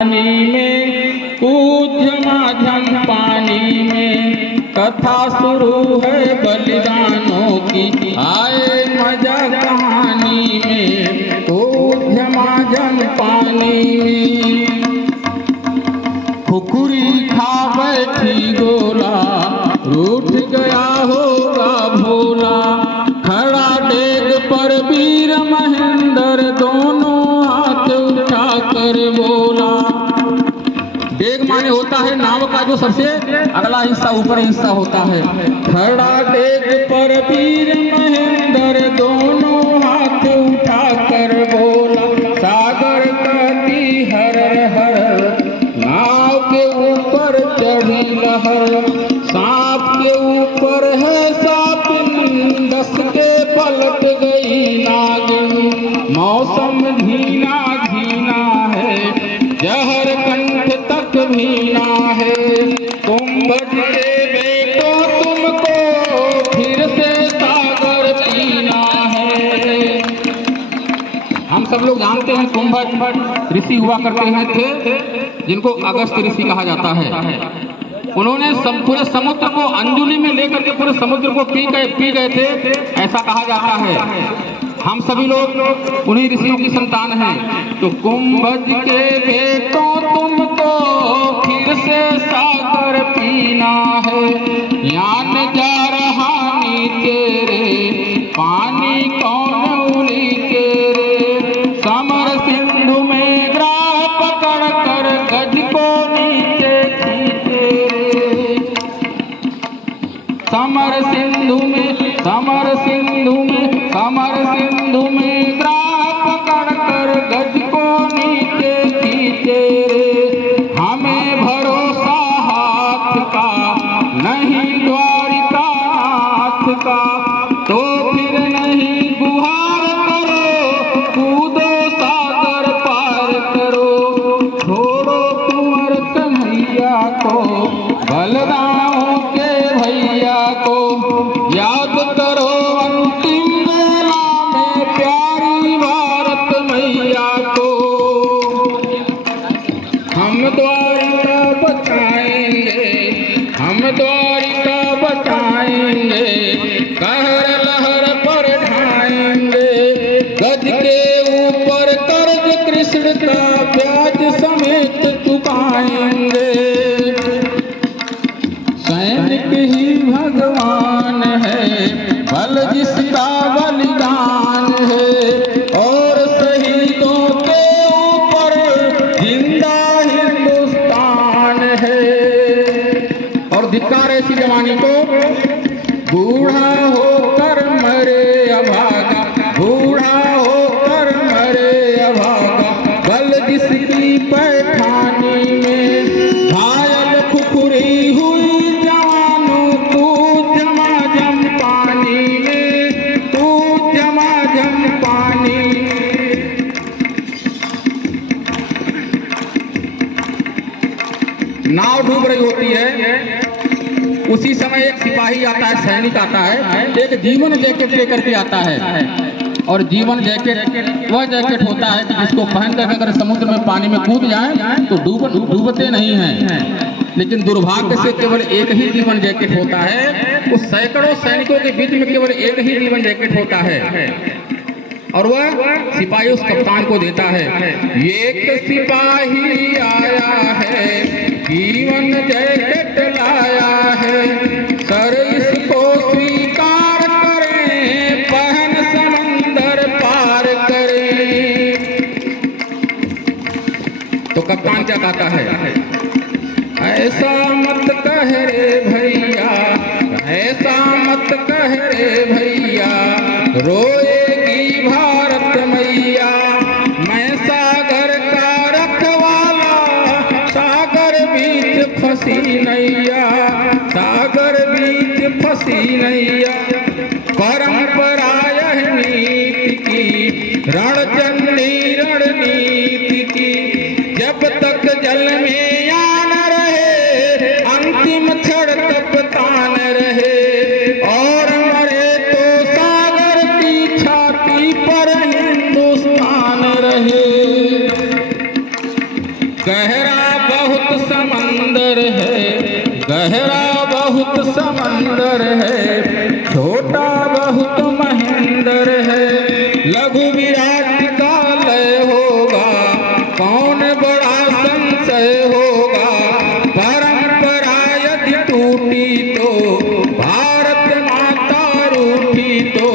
पानी में कूद झमाझम पानी में कथा शुरू है बलिदानों की। आए मजा कहानी में कूद झमाझम पानी में। खुकुरी खा बैठी गोला रूठ गया होगा भोला। खड़ा डेग पर वीर महेंद्र दोनों हाथ उठाकर बोला। डेग माने होता है नाव का जो सबसे अगला हिस्सा ऊपर हिस्सा होता है। खड़ा डेग पर वीर महेंद्र दोनों हाथ उठाकर बोला। सागर कहती हर हर नाव के ऊपर चढ़ी लहर। सांप के ऊपर है सापिन डस के पलट गई नागिन। मौसम धीना धीना है जहर कंठ तक भीना है। कुंभट के बेटो तुमको फिर से सागर पीना है। हम सब लोग जानते हैं कुंभट ऋषि हुआ करते हैं थे जिनको अगस्त ऋषि कहा जाता है। उन्होंने पूरे समुद्र को अंजुली में लेकर के पूरे समुद्र को पी गए थे ऐसा कहा जाता है। हम सभी लोग उन्हीं ऋषियों की संतान हैं। तो कुंभज के बेटों तुमको फिर से सागर पीना है। यान जा रहा नीचे रे पानी कौन उली के रे। समर सिंधु में ग्राह पकड़ कर गज को नीचे खींचे रे। समर सिंधु में ग्राह पकड़ कर गज को नीचे खींचे रे। हमें भरोसा हाथ का नहीं द्वारिका नाथ का। तो फिर नहीं गुहार करो कूदो सागर पार करो। छोड़ो कुंवर कन्हैया को बलरामों के भैया को। याद करो अंतिम बेला में प्यारी भारत मैया को। हम द्वारिका बचाएंगे कहर लहर पर ढाएंगे। गज के ऊपर कर्ज कृष्ण का ब्याज समेत चुकाएंगे। सैनिक ही भगवान है बल जिसका बलिदान है। और शहीदों के ऊपर जिंदा हिंदुस्तान है। और धिक्कार ऐसी जवानी को बूढ़ा होकर मरे अभागा। बूढ़ा होकर मरे अभागा बल जिसकी पैठानी में। घायल खुखुरी हुई जवानों कूद झमाझम पानी में। कूद झमाझम पानी में। नाव डूब रही होती है उसी समय एक सिपाही आता है सैनिक आता है एक जीवन जैकेट लेकर के आता है। और जीवन जैकेट वह जैकेट होता है कि जिसको पहन कर अगर समुद्र में पानी में कूद जाए तो डूबते नहीं हैं। लेकिन दुर्भाग्य से केवल एक ही जीवन जैकेट होता है। उस सैकड़ों सैनिकों के बीच में केवल एक ही जीवन जैकेट होता है और वह सिपाही उस कप्तान को देता है। एक सिपाही आया है जीवन जैकेट लाया है। सर इसको स्वीकार करें पहन समंदर पार करें। तो कप्तान क्या कहता है? ऐसा मत कह रे भैया, ऐसा मत कह रे भैया। रोएगी भारत मैया। मैं सागर का रखवाला सागर बीच फंसी नैया। सागर बीच फंसी नैया। परंपरा यह नीति की रणचंडी रणनीति की। जब तक जल में यान रहे अंतिम क्षण कप्तान रहे। और मरे तो सागर की छाती पर हिंदुस्तान रहे। गहरा बहुत समंदर है, गहरा बहुत समंदर है, छोटा बहुत महेंद्र है। लघु विराट का लय होगा, कौन बड़ा संशय होगा। परंपरा यदि टूटी तो भारत माता रूठी तो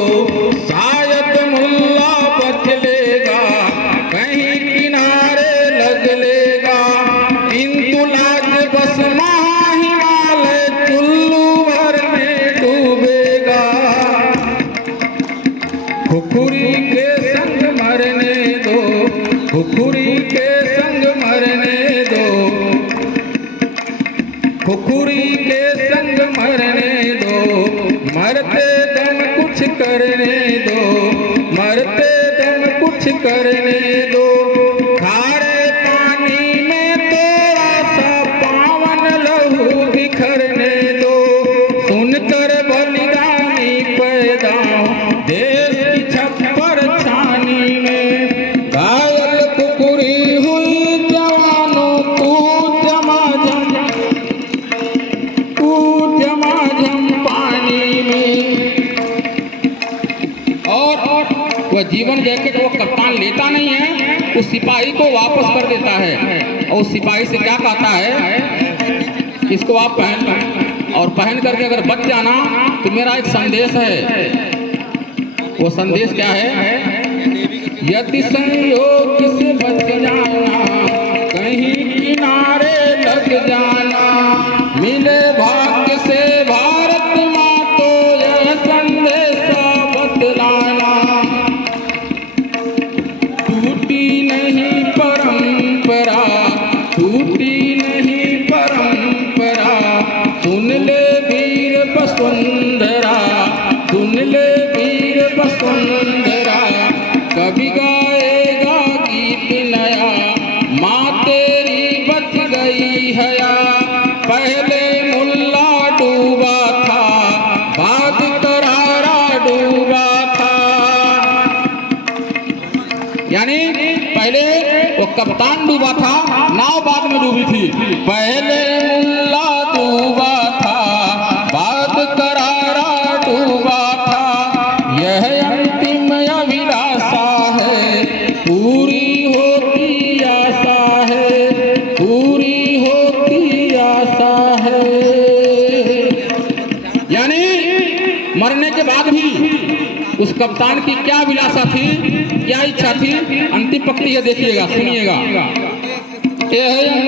शायद मुल्ला बदलेगा, कहीं किनारे लग लेगा। किंतु लाज बस हिमालय चुल्लू भर में डूबेगा। खुखुरी के संग मरने दो, खुखुरी के संग मरने दो, खुखुरी के संग मरने दो। मरते दम कुछ करने दो, मरते दम कुछ करने दो। खारे पानी में थोड़ा सा पावन लहू बिखरने दो। सुनकर बलिदानी पैदा देश की छप्पर छानी में। घायल कुकुरी हुई जवानों तू झमाझम, तू झमाझम पानी में। और वह जीवन जैकेट वो कप्तान लेता नहीं है, उस सिपाही को वापस कर देता है और उस सिपाही से क्या कहता है, इसको आप पहन लो और पहन करके अगर बच जाना तो मेरा एक संदेश है। वो संदेश क्या है, यदि संयोग से बच जाना, कहीं किनारे लग जाना। मिले भाग्य से भारत माँ तो यह संदेशा बतलाना। टूटी नहीं परंपरा, टूटी नहीं परंपरा। सुन ले वीर वसुंधरा, सुन ले वीर वसुंधरा। कभी गाएगा गीत नया, माँ तेरी बच गई हया। पहले मुल्ला डूबा था, बाद करारा डूबा था। यानी पहले वो कप्तान डूबा था, नाव बाद में डूबी थी। पहले मुल्ला डूबा था, बाद करारा डूबा था। यह अंतिम अभिलाषा है, पूरी होती आशा है, पूरी होती आशा है। यानी मरने के बाद भी उस कप्तान की क्या अभिलाषा थी, क्या इच्छा थी, अंतिम पंक्ति है, देखिएगा, सुनिएगा। यह